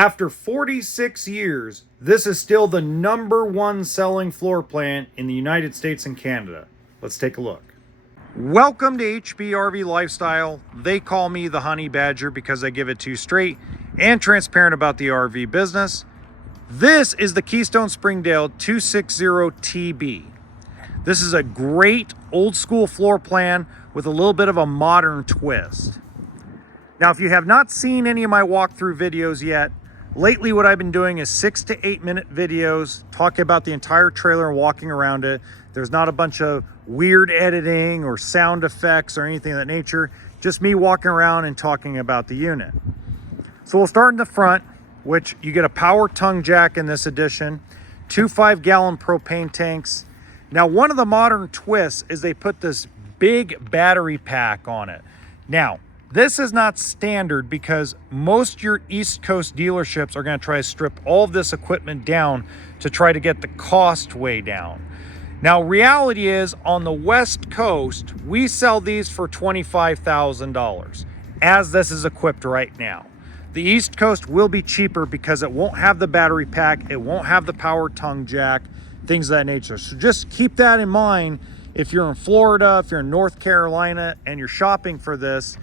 After 46 years, this is still the #1 selling floor plan in the United States and Canada. Let's take a look. Welcome to HBRV Lifestyle. They call me the Honey Badger because I give it to you straight and transparent about the RV business. This is the Keystone Springdale 260TB. This is a great old school floor plan with a little bit of a modern twist. Now, if you have not seen any of my walkthrough videos yet, lately what I've been doing is 6 to 8 minute videos talking about the entire trailer and walking around it. There's not a bunch of weird editing or sound effects or anything of that nature, just me walking around and talking about the unit. So we'll start in the front, which you get a power tongue jack in this edition, 2 5-gallon propane tanks. Now, one of the modern twists is they put this big battery pack on it. Now, this is not standard because most of your East Coast dealerships are going to try to strip all of this equipment down to try to get the cost way down. Now, reality is on the West Coast, we sell these for $25,000 as this is equipped right now. The East Coast will be cheaper because it won't have the battery pack, it won't have the power tongue jack, things of that nature. So just keep that in mind if you're in Florida, if you're in North Carolina and you're shopping for this.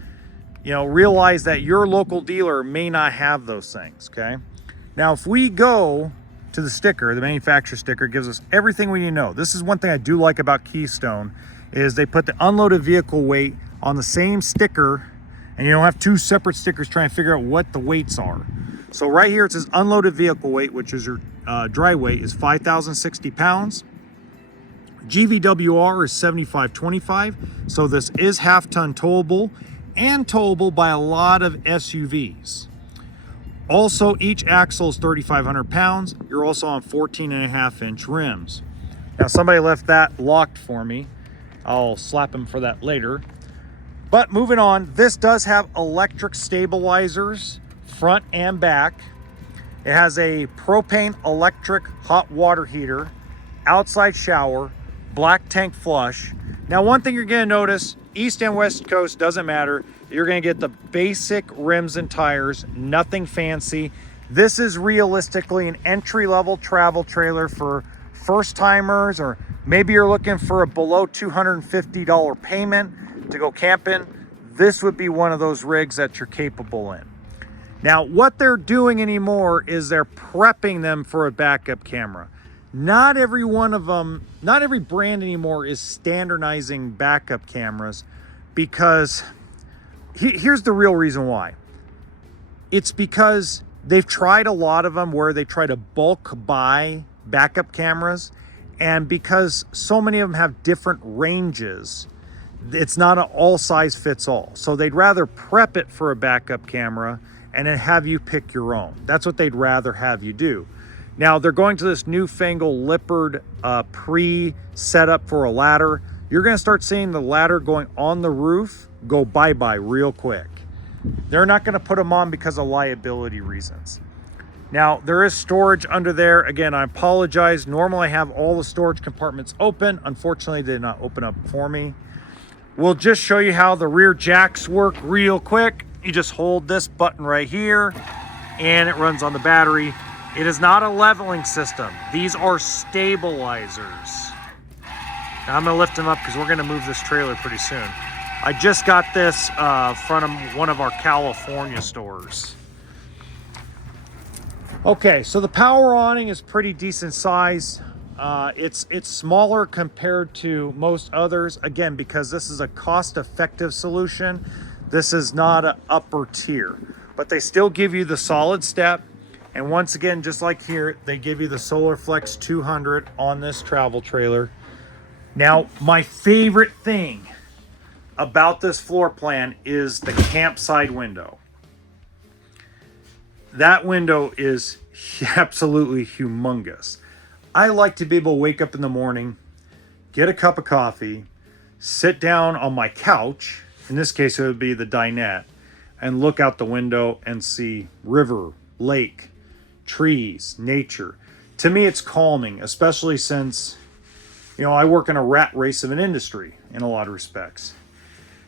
You know, realize that your local dealer may not have those things, okay? Now, if we go to the sticker, the manufacturer sticker gives us everything we need to know. This is one thing I do like about Keystone is they put the unloaded vehicle weight on the same sticker, and you don't have two separate stickers trying to figure out what the weights are. So right here it says unloaded vehicle weight, which is your dry weight, is 5,060 pounds. GVWR is 7525, so this is half-ton towable and towable by a lot of SUVs. Also, each axle is 3,500 pounds. You're also on 14.5-inch rims. Now, somebody left that locked for me. I'll slap him for that later. But moving on, this does have electric stabilizers, front and back. It has a propane electric hot water heater, outside shower, black tank flush. Now, one thing you're gonna notice, East and West Coast doesn't matter. You're gonna get the basic rims and tires, nothing fancy. This is realistically an entry-level travel trailer for first timers, or maybe you're looking for a below $250 payment to go camping. This would be one of those rigs that you're capable in. Now, what they're doing anymore is they're prepping them for a backup camera. Not every one of them, not every brand anymore is standardizing backup cameras, because here's the real reason why. It's because they've tried a lot of them where they try to bulk buy backup cameras, and because so many of them have different ranges, it's not an all size fits all. So they'd rather prep it for a backup camera and then have you pick your own. That's what they'd rather have you do. Now, they're going to this newfangled Lippard pre-setup for a ladder. You're gonna start seeing the ladder going on the roof go bye-bye real quick. They're not gonna put them on because of liability reasons. Now, there is storage under there. Again, I apologize. Normally I have all the storage compartments open. Unfortunately, they did not open up for me. We'll just show you how the rear jacks work real quick. You just hold this button right here and it runs on the battery. It is not a leveling system. These are stabilizers. Now, I'm gonna lift them up because we're gonna move this trailer pretty soon. I just got this from one of our California stores. Okay, so the power awning is pretty decent size. It's smaller compared to most others, again, because this is a cost-effective solution. This is not an upper tier, but they still give you the solid step. And once again, just like here, they give you the SolarFlex 200 on this travel trailer. Now, my favorite thing about this floor plan is the campside window. That window is absolutely humongous. I like to be able to wake up in the morning, get a cup of coffee, sit down on my couch, in this case it would be the dinette, and look out the window and see river, lake, trees, nature. To me, it's calming, especially since, you know, I work in a rat race of an industry in a lot of respects.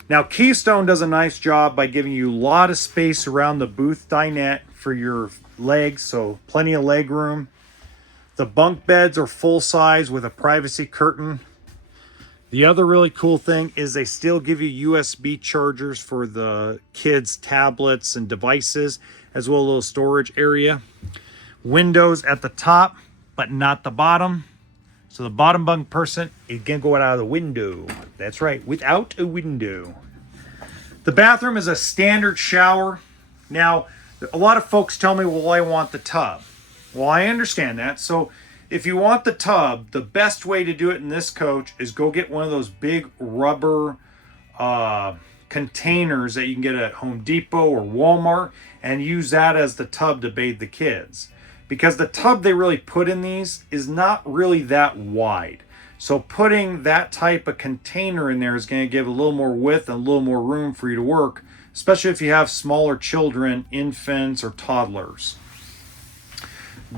Now, Keystone does a nice job by giving you a lot of space around the booth dinette for your legs, so plenty of leg room. The bunk beds are full size with a privacy curtain. The other really cool thing is they still give you USB chargers for the kids' tablets and devices, as well as a little storage area. Windows at the top, but not the bottom. So the bottom bunk person is gonna go out of the window. That's right, without a window. The bathroom is a standard shower. Now, a lot of folks tell me, well, I want the tub. Well, I understand that. So if you want the tub, the best way to do it in this coach is go get one of those big rubber containers that you can get at Home Depot or Walmart, and use that as the tub to bathe the kids. Because the tub they really put in these is not really that wide. So putting that type of container in there is going to give a little more width and a little more room for you to work, especially if you have smaller children, infants, or toddlers.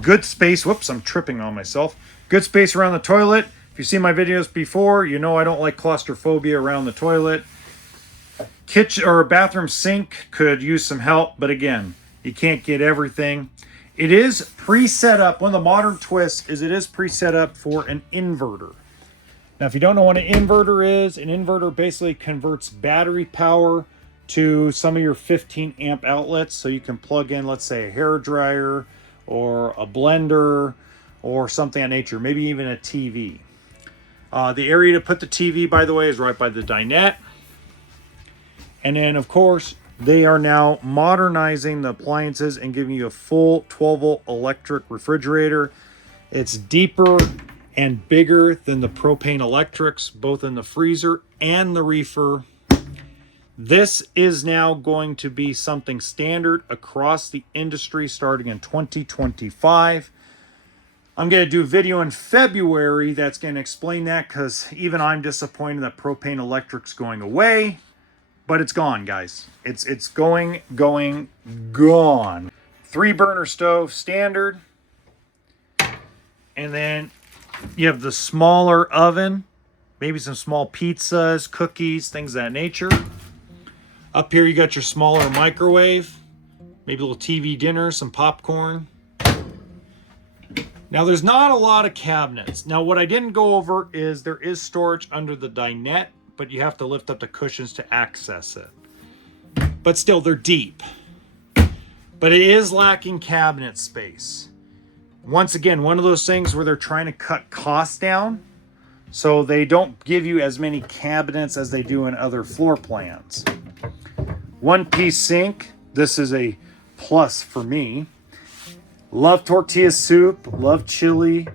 Good space. Whoops, I'm tripping on myself. Good space around the toilet. If you've seen my videos before, you know I don't like claustrophobia around the toilet. Kitchen or bathroom sink could use some help, but again, you can't get everything. It is pre-set up. One of the modern twists is it is pre-set up for an inverter. Now, if you don't know what an inverter basically converts battery power to some of your 15 amp outlets, so you can plug in, let's say, a hair dryer or a blender or something of nature, maybe even a TV. The area to put the TV, by the way, is right by the dinette. And then, of course, they are now modernizing the appliances and giving you a full 12-volt electric refrigerator. It's deeper and bigger than the propane electrics, both in the freezer and the reefer. This is now going to be something standard across the industry starting in 2025. I'm going to do a video in February that's going to explain that, because even I'm disappointed that propane electric's going away. But it's gone, guys. It's gone. 3-burner stove, standard. And then you have the smaller oven, maybe some small pizzas, cookies, things of that nature. Up here you got your smaller microwave, maybe a little TV dinner, some popcorn. Now there's not a lot of cabinets. Now what I didn't go over is there is storage under the dinette, but you have to lift up the cushions to access it. But still, they're deep. But it is lacking cabinet space. Once again, one of those things where they're trying to cut costs down, so they don't give you as many cabinets as they do in other floor plans. One-piece sink. This is a plus for me. Love tortilla soup, love chili,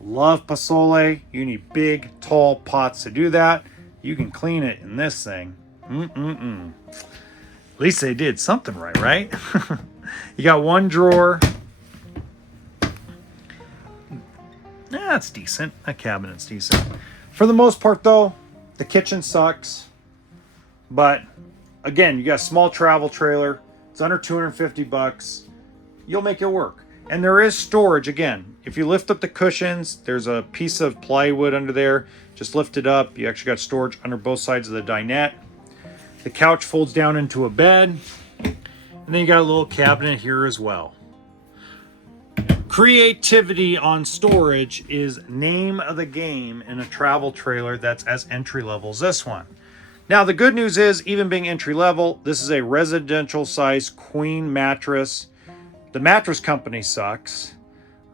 love pozole. You need big, tall pots to do that. You can clean it in this thing. At least they did something right? You got one drawer. That's decent. That cabinet's decent. For the most part, though, the kitchen sucks. But again, you got a small travel trailer. It's under 250 bucks. You'll make it work. And there is storage. Again, if you lift up the cushions, there's a piece of plywood under there. Just lift it up. You actually got storage under both sides of the dinette. The couch folds down into a bed. And then you got a little cabinet here as well. Creativity on storage is name of the game in a travel trailer that's as entry level as this one. Now, the good news is, even being entry level, this is a residential size queen mattress. The mattress company sucks.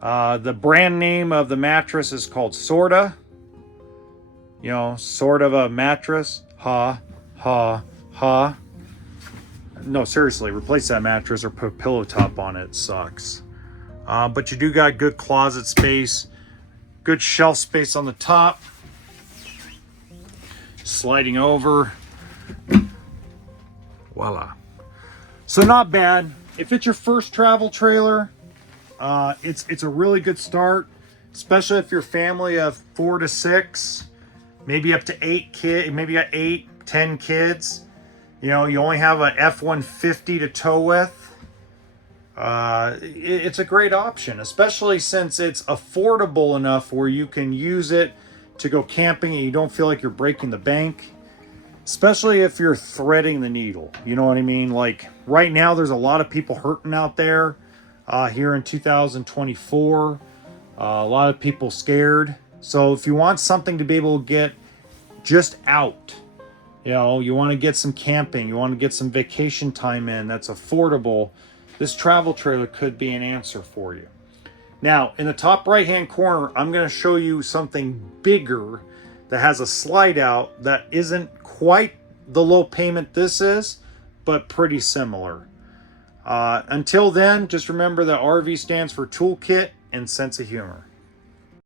The brand name of the mattress is called Sorta. You know, sort of a mattress. Ha, ha, ha. No, seriously, replace that mattress or put a pillow top on it. It sucks. But you do got good closet space, good shelf space on the top. Sliding over. Voila. So not bad. If it's your first travel trailer, it's a really good start, especially if you're a family of 4 to 6, maybe up to 8 kids, maybe you got 8, 10 kids. You know, you only have a F-150 to tow with. It's a great option, especially since it's affordable enough where you can use it to go camping and you don't feel like you're breaking the bank. especially if you're threading the needle. You know what I mean? Like right now, there's a lot of people hurting out there here in 2024. A lot of people scared. So if you want something to be able to get just out, you know, you want to get some camping, you want to get some vacation time in that's affordable, this travel trailer could be an answer for you. Now, in the top right hand corner, I'm going to show you something bigger that has a slide out that isn't quite the low payment this is, but pretty similar. Until then, just remember that RV stands for toolkit and sense of humor.